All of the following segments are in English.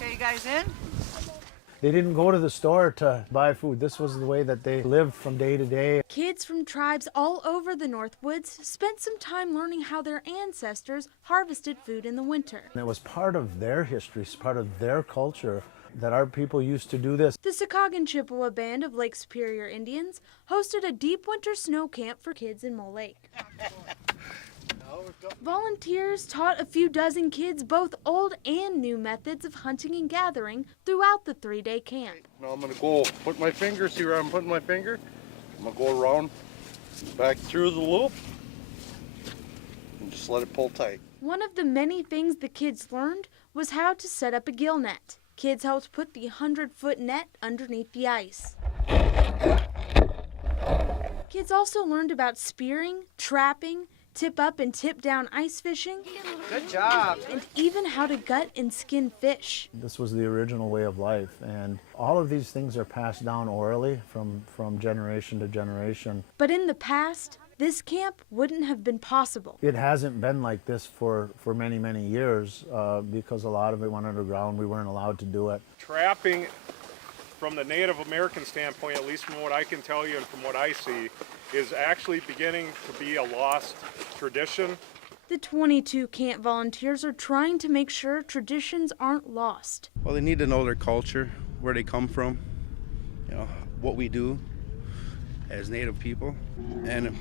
Okay, you guys in? They didn't go to the store to buy food. This was the way that they lived from day to day. Kids from tribes all over the Northwoods spent some time learning how their ancestors harvested food in the winter. And it was part of their history, part of their culture, that our people used to do this. The Sikagan Chippewa Band of Lake Superior Indians hosted a deep winter snow camp for kids in Mole Lake. Volunteers taught a few dozen kids both old and new methods of hunting and gathering throughout the 3-day camp. Now I'm going to go put my finger, see where I'm putting my finger? I'm going to go around, back through the loop, and just let it pull tight. One of the many things the kids learned was how to set up a gill net. Kids helped put the 100-foot net underneath the ice. Kids also learned about spearing, trapping, tip up and tip down ice fishing. Good job. And even how to gut and skin fish. This was the original way of life, and all of these things are passed down orally from generation to generation. But in the past, this camp wouldn't have been possible. It hasn't been like this for many, many years because a lot of it went underground. We weren't allowed to do it. Trapping, from the Native American standpoint, at least from what I can tell you and from what I see, is actually beginning to be a lost tradition. The 22 camp volunteers are trying to make sure traditions aren't lost. Well, they need to know their culture, where they come from, what we do as Native people, and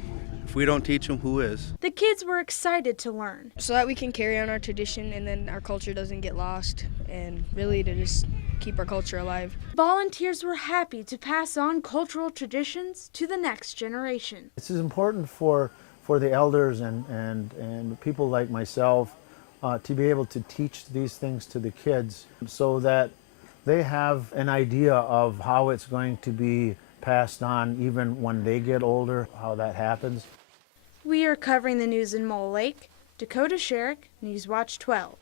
if we don't teach them, who is? The kids were excited to learn. So that we can carry on our tradition and then our culture doesn't get lost, and really to just keep our culture alive. Volunteers were happy to pass on cultural traditions to the next generation. This is important for the elders and people like myself to be able to teach these things to the kids so that they have an idea of how it's going to be passed on even when they get older, how that happens. We are covering the news in Mole Lake. Dakota Sherrick, Newswatch 12.